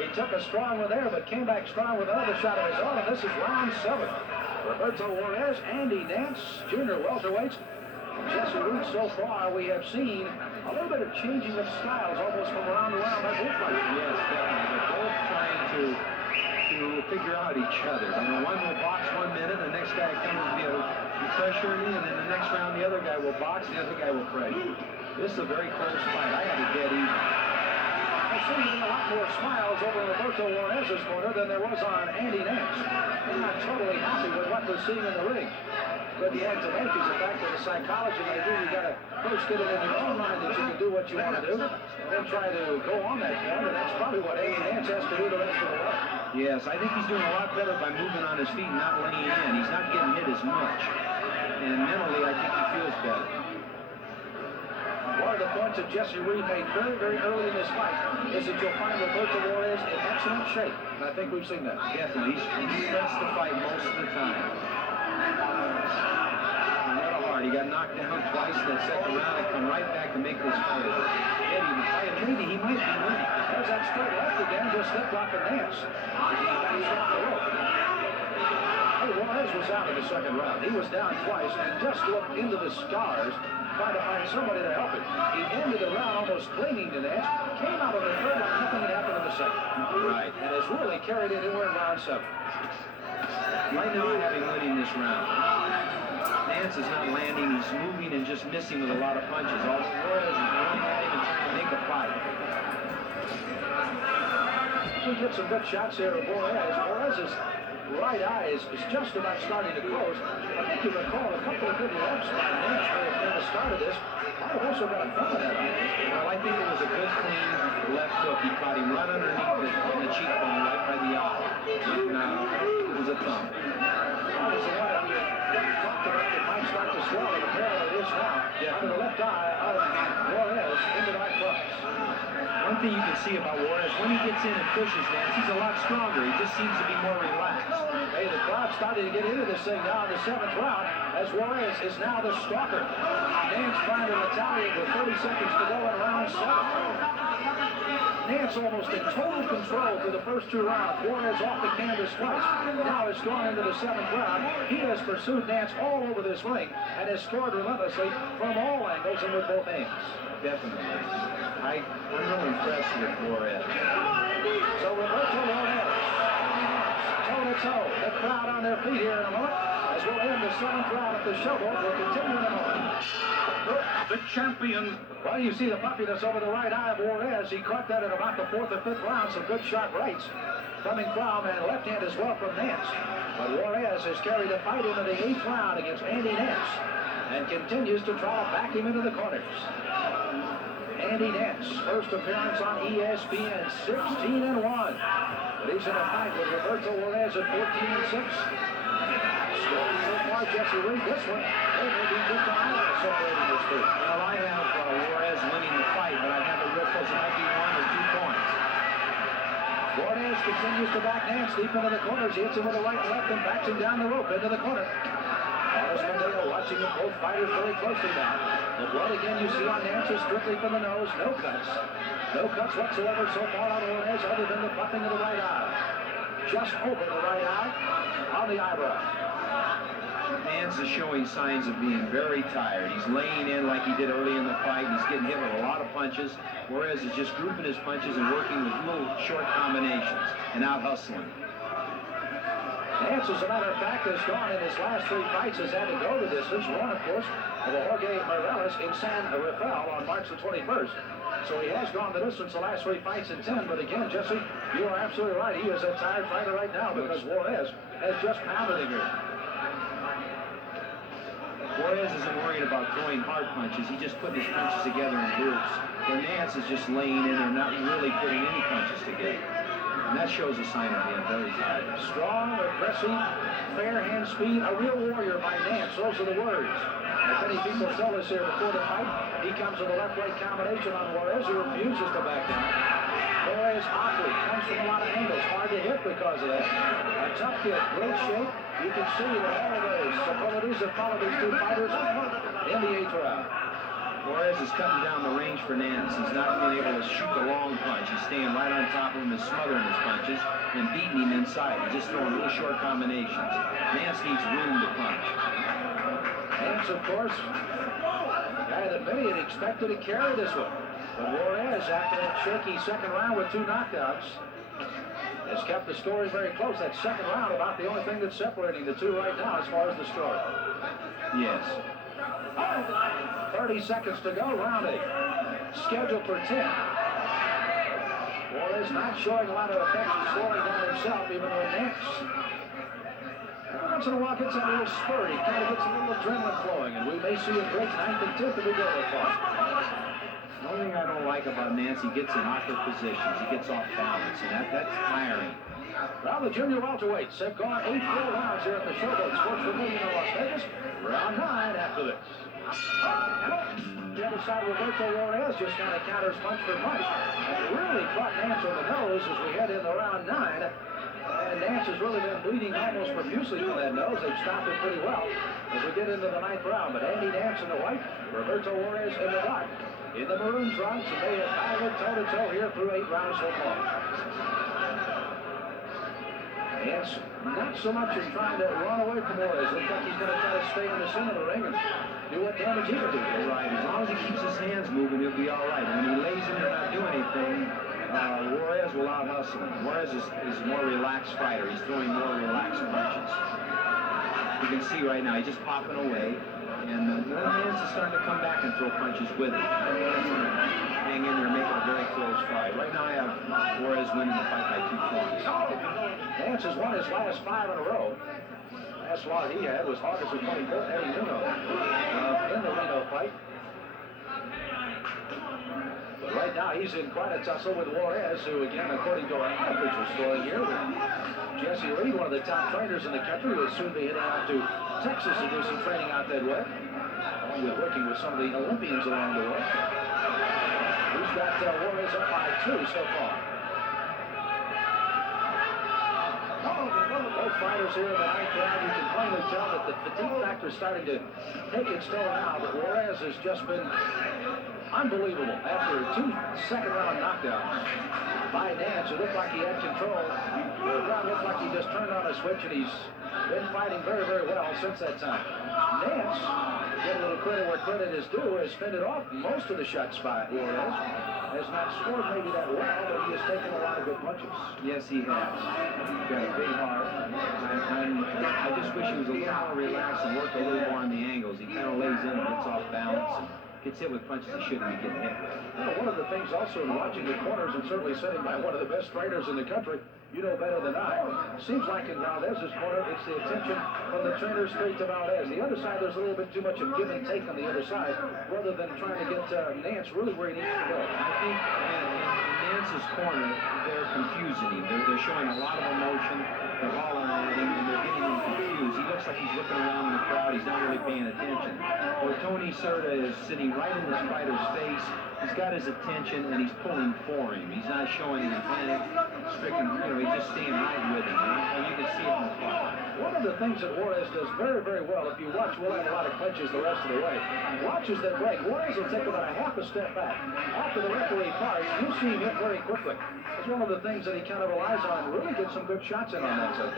He took a strong one there, but came back strong with another shot of his own, and this is round 7. Roberto Juarez, Andy Nance, junior welterweights. Jesse Reed, so far we have seen a little bit of changing of styles almost from round to round by both fighters. Yes, definitely. They're both trying to figure out each other. You know, one will box 1 minute, the next guy comes to be pressuring you, and then the next round the other guy will box, the other guy will pressure. This is a very close fight. I had to get even. There seems to be a lot more smiles over Roberto Juarez's corner than there was on Andy Nance. They're not totally happy with what they're seeing in the ring. But the add to that is the fact that the psychology they do, you got to first get it in your own mind that you can do what you want to do, and then try to go on that point, and that's probably what Andy Nance has to do the rest of the way. Yes, I think he's doing a lot better by moving on his feet and not leaning in. He's not getting hit as much. And mentally, I think he feels better. One of the points that Jesse Reed made very, very early in this fight is that you'll find Roberto Juarez in excellent shape. And I think we've seen that. Definitely. He pressed the fight most of the time. Not hard. He got knocked down twice in that second round and come right back to make this fight. Maybe he might be winning. There's that straight left again, just slipped off the Nance. Hey, Juarez was out in the second round. He was down twice and just looked into the scars, trying to find somebody to help him. He ended the round almost clinging to Nance, came out of the third round, nothing had happened in the second. Right. And has really carried it anywhere in round 7. Right now I have him winning this round. Nance is not landing, he's moving and just missing with a lot of punches. Although Juarez is going at him and trying to make a fight. We get some good shots here of Juarez. Juarez's right eye is just about starting to close. I think you recall a couple of good lefts by Nance at the start of this. Might have also got a thumb in that eye. Well, I think it was a good, clean left hook. He caught him right underneath the cheekbone, right by the eye. It was a thumb. That was the one that we talked about that might start to swell, and apparently it is now. Under the left eye of Juarez into the right cross. One thing you can see about Juarez, when he gets in and pushes Nance, he's a lot stronger. He just seems to be more relaxed. Hey, the crowd's starting to get into this thing now in the 7th round, as Juarez is now the stalker. Nance trying to retaliate with 30 seconds to go in round 7. Nance almost in total control through the first 2 rounds. Juarez off the canvas twice. Now has gone into the 7th round. He has pursued Nance all over this ring and has scored relentlessly from all angles and with both hands. Definitely. I'm really impressed with Juarez. So Roberto Juarez, toe-to-toe. The crowd on their feet here in a moment as we'll end the 7th round at the showboat. We'll continue in a moment. The champion. Well, you see the puffiness over the right eye of Juarez. He caught that at about the 4th or 5th round. Some good sharp rights coming from, and left hand as well from Nance. But Juarez has carried the fight into the 8th round against Andy Nance and continues to try to back him into the corners. Andy Nance, first appearance on ESPN, 16-1. But he's in a fight with Roberto Juarez at 14-6. So far, Jesse Reed, this one, it may be just a highlight separating this two. Well, I have Juarez winning the fight, but I have it real close. It might be 1 or 2 points. Juarez continues to back Nance deep into the corners. He hits him with a right and left and backs him down the rope into the corner. Watching both fighters very closely now. The blood again you see on Nance is strictly from the nose, no cuts. No cuts whatsoever so far on Juarez other than the buffing of the right eye. Just over the right eye on the eyebrow. Nance is showing signs of being very tired. He's laying in like he did early in the fight. He's getting hit with a lot of punches. Juarez is just grouping his punches and working with little short combinations and out hustling. Nance, as a matter of fact, has gone in his last 3 fights, has had to go the distance. One, of course, of Jorge Morales in San Rafael on March the 21st. So he has gone the distance the last 3 fights in 10. But again, Jesse, you are absolutely right. He is a tired fighter right now because Juarez has just pounded him here. Juarez isn't worried about throwing hard punches. He just put his punches together in groups. Where Nance is just laying in there, not really putting any punches together. And that shows a sign of being very tired. Strong, aggressive, fair hand speed, a real warrior by Nance. Those are the words. As many people told us here before the fight, he comes with a left-right combination on Juarez, who refuses to back down. Juarez awkward, comes from a lot of angles, hard to hit because of that. A tough kid, great shape. You can see that all of those abilities that follow these 2 fighters in the 8th round. Juarez is cutting down the range for Nance. He's not being able to shoot the long punch. He's staying right on top of him and smothering his punches and beating him inside. He's just throwing really short combinations. Nance needs room to punch. Nance, of course, the guy that many had expected to carry this one. But Juarez, after that shaky second round with 2 knockdowns, has kept the story very close. That second round about the only thing that's separating the two right now as far as the story. Yes. 30 seconds to go, round 8. Scheduled for 10. Juarez not showing a lot of affection, slowing down himself, even though Nance once in a while gets a little spurt. He kind of gets a little adrenaline flowing, and we may see a great 9th and 10th if we go that far. The only thing I don't like about Nance, he gets in awkward positions. He gets off balance, and that's tiring. Well, the junior welterweights have gone 8 full rounds here at the Showboat Sports Pavilion in Las Vegas. Round 9 after this. The other side, Roberto Juarez just kind of counters punch for punch. And really caught Nance on the nose as we head into round 9. And Nance has really been bleeding almost profusely from that nose. They've stopped it pretty well as we get into the 9th round. But Andy Nance in the white, Roberto Juarez in the black. In the maroon trunks, and they have battled toe-to-toe here through 8 rounds so far. Nance not so much as trying to run away from Juarez. Looks like he's going to try to stay in the center of the ring and do what damage he can do. Right. As long as he keeps his hands moving, he'll be all right. And when he lays in there and not do anything, Juarez will out-hustle him. Juarez is a more relaxed fighter. He's throwing more relaxed punches. You can see right now, he's just popping away. And Nance is starting to come back and throw punches with it. Hang in there and make it a very close fight. Right now I have Juarez winning the fight by 2 points. Nance has won his last 5 in a row. Last loss he had was August of 24th at Reno. In the Reno fight. But right now he's in quite a tussle with Juarez, who again, according to our official story here, Jesse Reed, one of the top trainers in the country, will soon be heading out to Texas to do some training out that way, along with working with some of the Olympians along the way. He's got Juarez up by 2 so far. Both fighters here in the 9th round, you can plainly tell that the fatigue factor is starting to take its toll now, but Juarez has just been unbelievable. After 2 second-round knockdowns by Nance, it looked like he had control. The round looked like he just turned on a switch, and he's been fighting very, very well since that time. Nance, get a little credit where credit is due, has fended off most of the shots by Juarez. Has not scored maybe that well, but he has taken a lot of good punches. Yes, he has. He's got a big heart. I just wish he was a little more relaxed and worked a little more on the angles. He kind of lays in and gets off balance. Gets hit with punches he shouldn't be getting hit with. Well, one of the things also in watching the corners and certainly sitting by one of the best trainers in the country, you know better than I. Seems like in Valdez's corner, it's the attention from the trainer straight to Valdez. The other side, there's a little bit too much of give and take on the other side, rather than trying to get Nance really where he needs to go. I think in Nance's corner, they're confusing him. They're showing a lot of emotion. They're hollering at him, and they're getting him confused. He looks like he's looking around in the crowd. He's not really paying attention. Where Tony Serta is sitting right in this fighter's face. He's got his attention, and he's pulling for him. He's not showing any panic, stricken, he's just staying right with him. And you can see it in the fight. One of the things that Juarez does very, very well, if you watch, we'll have a lot of clinches the rest of the way. Watches that break. Juarez will take about a half a step back. After the referee parts, you'll see him hit very quickly. It's one of the things that he kind of relies on and really gets some good shots in on that side.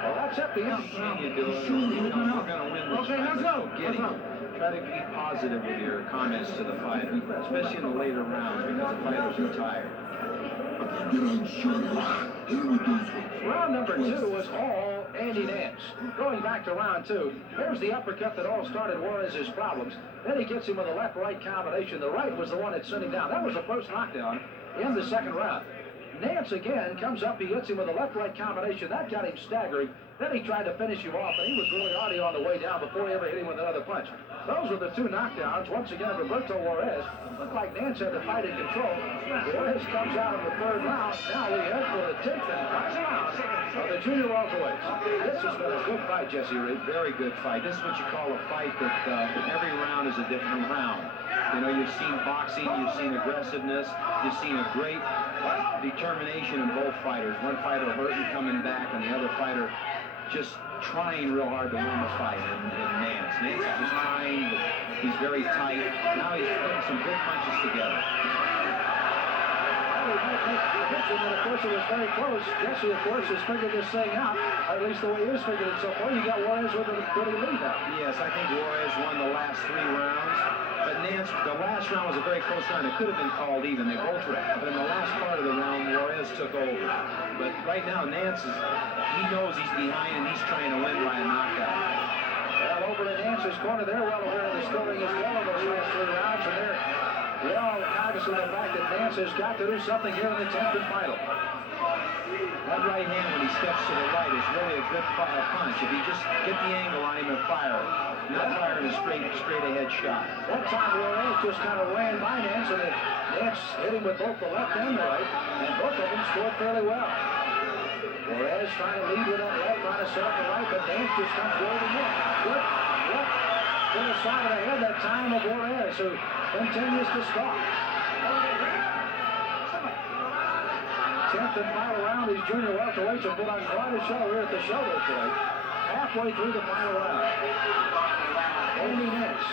Well, that's at the end. You do it. We're going to win this fight. Let's go. Try to be positive with your comments to the fighter, especially in the later rounds because the fighters are tired. Round number 2 was all Andy Nance. Going back to round 2, there's the uppercut that all started Juarez's problems. Then he gets him with a left-right combination. The right was the one that sent him down. That was the first knockdown in the second round. Nance again comes up, he hits him with a left-right combination. That got him staggering. Then he tried to finish him off, and he was really already on the way down before he ever hit him with another punch. Those were the 2 knockdowns. Once again, Roberto Juarez. Looked like Nance had the fight in control. Juarez comes out in the 3rd round. Now we head for the 10th and final round of the junior welterweights. This has been a good fight, Jesse Reed. Very good fight. This is what you call a fight that every round is a different round. You know, you've seen boxing, you've seen aggressiveness, you've seen a great determination in both fighters. One fighter hurt and coming back, and the other fighter just trying real hard to win the fight in Nance. Nance is just trying, but he's very tight. Now he's putting some good punches together. Well, we might make the prediction that, of course, it was very close. Jesse, of course, has figured this thing out, or at least the way he's figured it so far. You got Juarez with a pretty lead now. Yes, I think Juarez won the last 3 rounds. But Nance, the last round was a very close round. It could have been called even. They both were. But in the last part of the round, Juarez took over. But right now, Nance he knows he's behind and he's trying to win by a knockout. Well, over in Nance's corner, they're well aware of the scoring as well of those last 3 rounds, and they're well cognizant of the fact that Nance has got to do something here in the 10th and final. That right hand when he steps to the right is really a good punch. If you just get the angle on him and fire it, not firing a straight ahead shot. That time Juarez just kind of ran by Nance, and Nance hit him with both the left and the right, and both of them scored fairly well. Juarez trying to lead with that left, trying to set up the right, but Nance just comes rolling in. Good left to the side of the head that time of Juarez, who continues to stalk. 10th and final round, these junior welterweights have put on quite a show here at the shoulder today. Halfway through the final round. Andy Nance.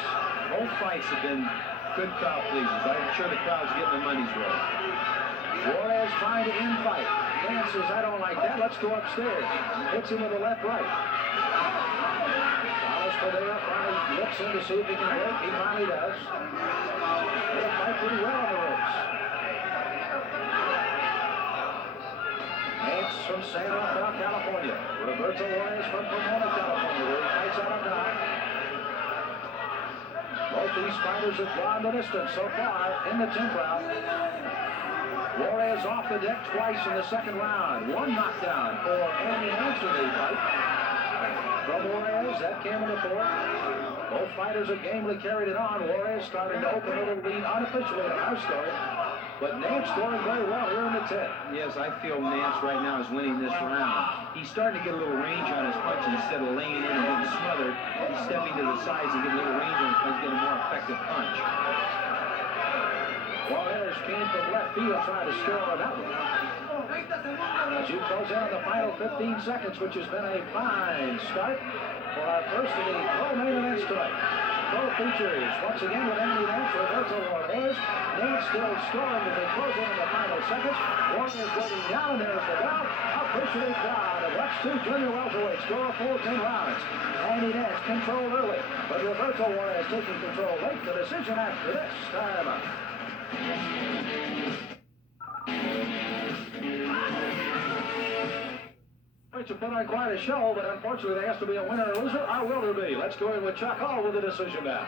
Both fights have been good crowd pleasers. I'm sure the crowd's getting their money's worth. Juarez trying to infight. Nance says, I don't like that. Let's go upstairs. Hits him with the left right. Carlos Padilla finally looks in to see if he can break. He finally does. They'll fight pretty well on the ropes. Nance from San Rafael, California. Roberto Juarez from Pomona, California, where he fights out of nine. Both these fighters have gone the distance so far in the 10th round. Juarez off the deck twice in the second round. 1 knockdown for Andy Nance in the fight. From Juarez, that came in the 4th. Both fighters have gamely carried it on. Juarez starting to open a little lead unofficially in our story. But Nance scoring very well here in the 10th. Yes, I feel Nance right now is winning this round. He's starting to get a little range on his punch instead of laying in and getting smothered. He's stepping to the sides and getting a little range on his punch, getting a more effective punch. Juarez came from left field trying to score on that one. As you close in on the final 15 seconds, which has been a fine start for our first of the co-main events tonight. Co-features once again with Andy Nance, Roberto Juarez. Nance still scoring as they close in the final seconds. Juarez waiting down there for bell. Officially crowd of West 2 junior welterweights go a full 10 rounds. Andy Nance controlled early, but Roberto Juarez taking control late. The decision after this time up. To put on quite a show, but unfortunately there has to be a winner or loser. Or will there be? Let's go in with Chuck Hall with the decision now.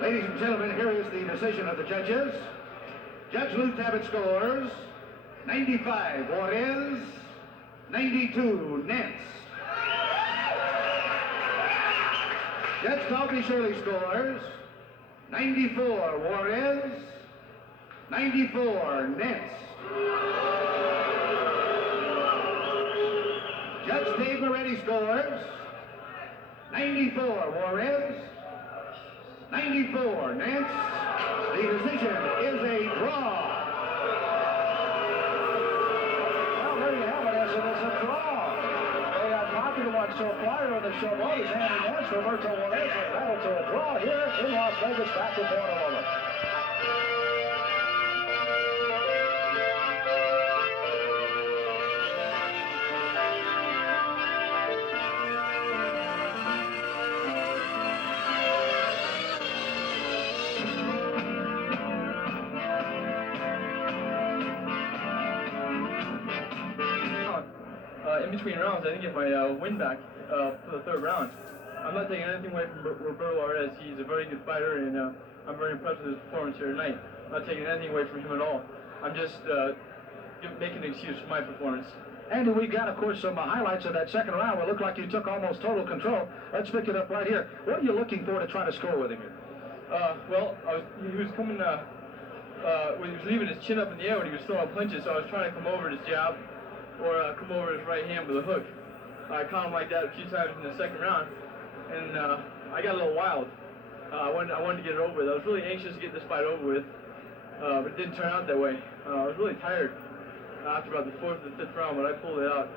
Ladies and gentlemen, here is the decision of the judges. Judge Lou Tabbitt scores 95 Juarez, 92 Nance. Judge Coffee Shirley scores 94 Juarez, 94 Nance. Judge Dave Moretti scores 94 Juarez, 94 Nance. The decision is a draw. Well, there you have it, as it is a draw. The popular one so far on the show is Andy Nance. Roberto Juarez will battle to a draw here in Las Vegas. Back with more in a moment. In between rounds, I didn't get my win back for the 3rd round. I'm not taking anything away from Roberto Juarez. He's a very good fighter, and I'm very impressed with his performance here tonight. I'm not taking anything away from him at all. I'm just making an excuse for my performance. Andy, we've got, of course, some highlights of that second round where it looked like you took almost total control. Let's pick it up right here. What are you looking for to try to score with him here? He was coming, when he was leaving his chin up in the air when he was throwing punches, so I was trying to come over his jab or come over his right hand with a hook. I caught him like that a few times in the second round, and I got a little wild. I wanted to get it over with. I was really anxious to get this fight over with, but it didn't turn out that way. I was really tired after about the 4th or 5th round, but I pulled it out.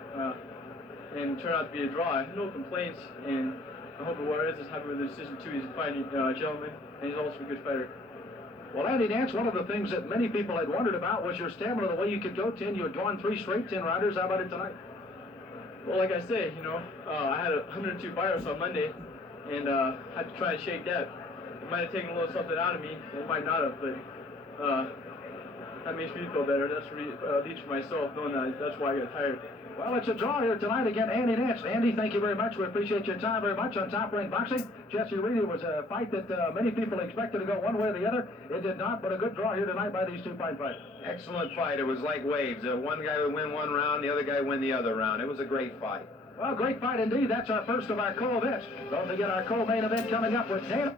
and turned out to be a draw. No complaints, and I hope Juarez is happy with the decision too. He's a fine gentleman, and he's also a good fighter. Well, Andy Nance, one of the things that many people had wondered about was your stamina, the way you could go 10. You had gone 3 straight 10-rounders. How about it tonight? Well, like I say, I had 102 fighters on Monday, and had to try and shake that. It might have taken a little something out of me. It might not have, but that makes me feel better. That's leads for myself, knowing that's why I got tired. Well, it's a draw here tonight again, Andy Nance. Andy, thank you very much. We appreciate your time very much on Top Rank Boxing. Jesse Reed, it was a fight that many people expected to go one way or the other. It did not, but a good draw here tonight by these two fine fighters. Excellent fight. It was like waves. One guy would win one round, the other guy would win the other round. It was a great fight. Well, great fight indeed. That's our first of our co-events. Don't forget our co-main event coming up with Nance.